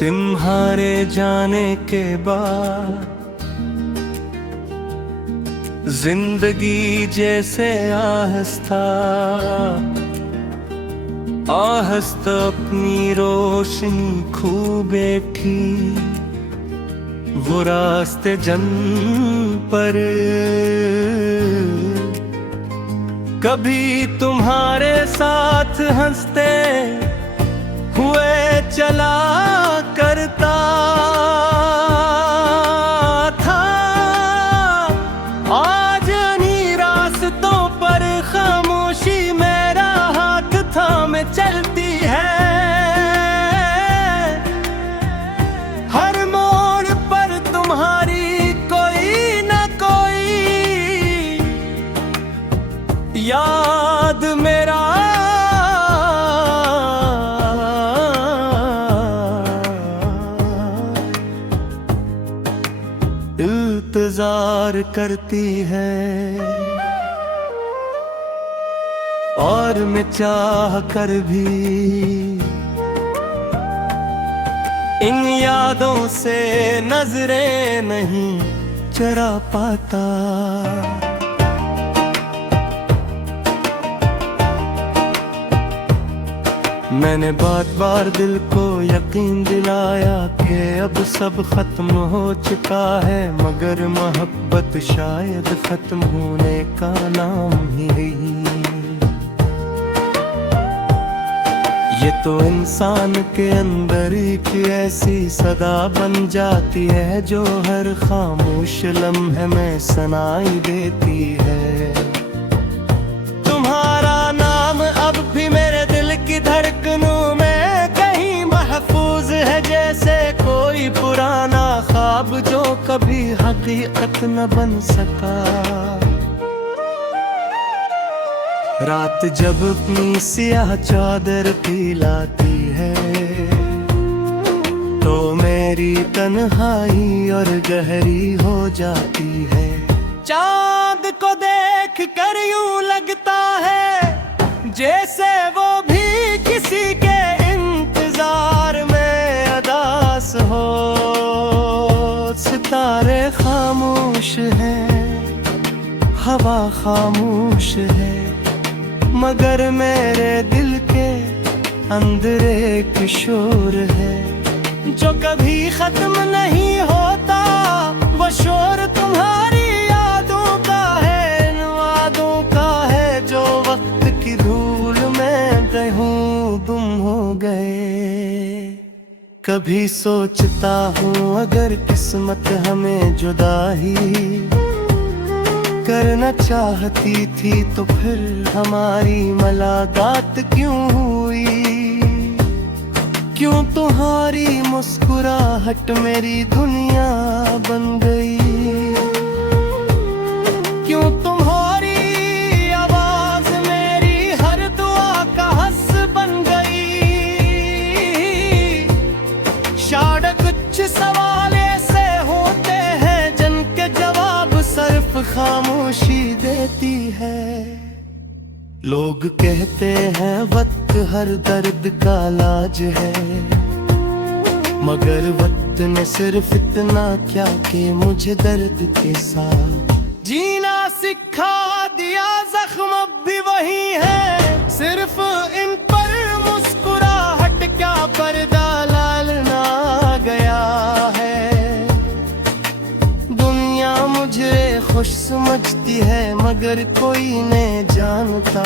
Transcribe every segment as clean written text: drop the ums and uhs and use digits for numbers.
तुम्हारे जाने के बाद जिंदगी जैसे आहिस्ता आहिस्ता अपनी रोशनी खो बैठी। वो रास्ते जन पर कभी तुम्हारे साथ हंसते हुए चला करता था। आज इन्हीं रास्तों पर खामोशी मेरा हाथ थामे चलती है। हर मोड़ पर तुम्हारी कोई न कोई याद मेरा इंतजार करती है। और मैं चाह कर भी इन यादों से नजरें नहीं चुरा पाता। मैंने बार बार दिल को यकीन दिलाया कि अब सब खत्म हो चुका है, मगर मोहब्बत शायद खत्म होने का नाम ही नहीं। ये तो इंसान के अंदर एक ऐसी सदा बन जाती है जो हर खामोश लम्हे में सुनाई देती है। तुम्हारा नाम अब भी मेरे दिल की धड़कनों में कहीं महफूज है, जैसे कोई पुराना ख्वाब जो कभी हकीकत न बन सका। रात जब अपनी सियाह चादर फैलाती है तो मेरी तन्हाई और गहरी हो जाती है। चांद को देख कर यूं लगता है जैसे वो भी किसी के इंतजार में अदास हो। सितारे खामोश हैं, हवा खामोश है, मगर मेरे दिल के अंदर एक शोर है जो कभी खत्म नहीं होता। वो शोर तुम्हारी यादों का है, इन वादों का है जो वक्त की धूल में रहूं तुम हो गए। कभी सोचता हूँ अगर किस्मत हमें जुदा ही करना चाहती थी तो फिर हमारी मुलाकात क्यों हुई। क्यों तुम्हारी मुस्कुराहट मेरी दुनिया बन गई। क्यों तुम्हारी आवाज मेरी हर दुआ का हंस बन गई। शायद कुछ सवाल ऐसे होते हैं जिनके जवाब सिर्फ खामोशी देती है। लोग कहते हैं वक्त हर दर्द का इलाज है, मगर वक्त ने सिर्फ इतना क्या कि मुझे दर्द के साथ जीना सिखा दिया। जख्म अब भी वही है, सिर्फ इन पर मुस्कुराहट क्या पर्दा डालना गया है। दुनिया मुझे खुश समझती है मगर कोई नहीं जानता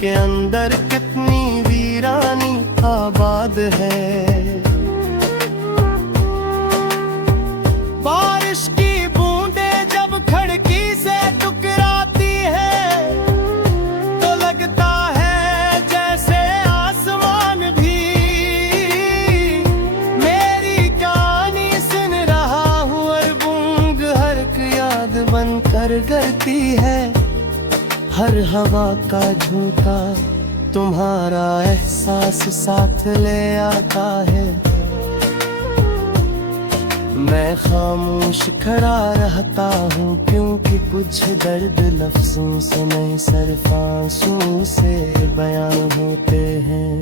कि अंदर कितनी वीरानी आबाद है। बारिश की बूंदें जब खिड़की से टकराती है तो लगता है जैसे आसमान भी मेरी कहानी सुन रहा हूँ। और बूंद हर याद बन कर गिरती है, हर हवा का झोंका तुम्हारा एहसास साथ ले आता है। मैं खामोश खड़ा रहता हूँ क्योंकि कुछ दर्द लफ्जों से नहीं सिर्फ आंसू से बयां होते हैं।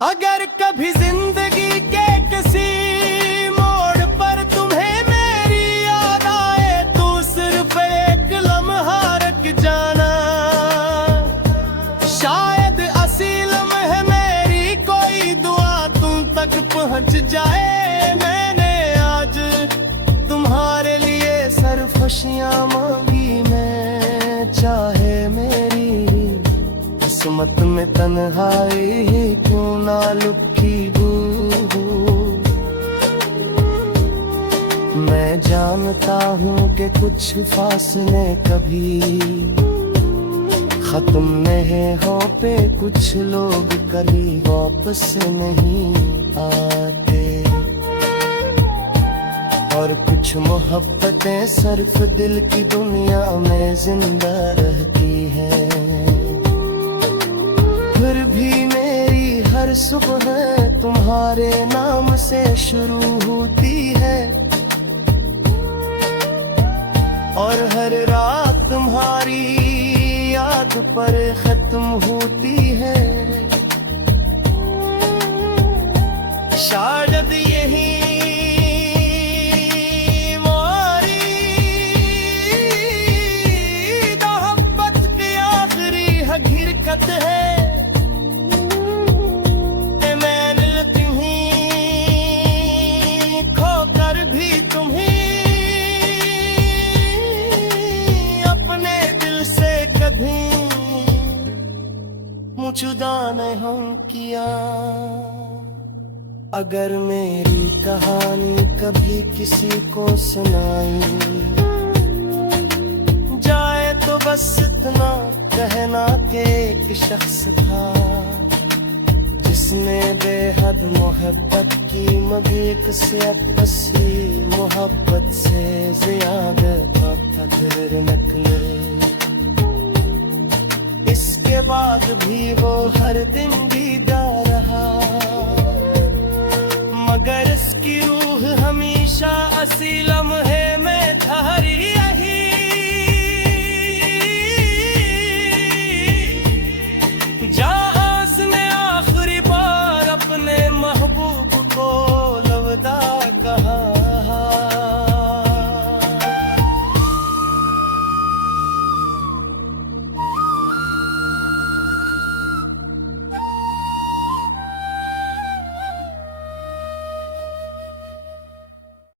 अगर कभी जिंदगी के किसी मोड़ पर तुम्हें मेरी याद आए तो सिर्फ एक लम्हा रख जाना। शायद असी लम्हे मेरी कोई दुआ तुम तक पहुंच जाए। मैंने आज तुम्हारे लिए सरफशियां मांगी, मैं चाहे मेरी किस्मत में तन्हाई ही क्यों ना लुकी हो। मैं जानता हूँ कि कुछ फासले कभी खत्म नहीं हो पे, कुछ लोग कभी वापस नहीं आते, और कुछ मोहब्बतें सिर्फ दिल की दुनिया में जिंदा रहती हैं। फिर भी मेरी हर सुबह तुम्हारे नाम से शुरू होती है, और हर रात तुम्हारी याद पर खत्म होती है। शायद यही मोहब्बत की आखिरी हकीकत है। जुदा नहीं किया। अगर मेरी कहानी कभी किसी को सुनाई जाए तो बस इतना कहना कि एक शख्स था जिसने बेहद मोहब्बत की, मगर एक से मोहब्बत से ज्यादा कदर निकले। इसके बाद भी वो हर दिन भीगा रहा, मगर इसकी रूह हमेशा असी लम्हे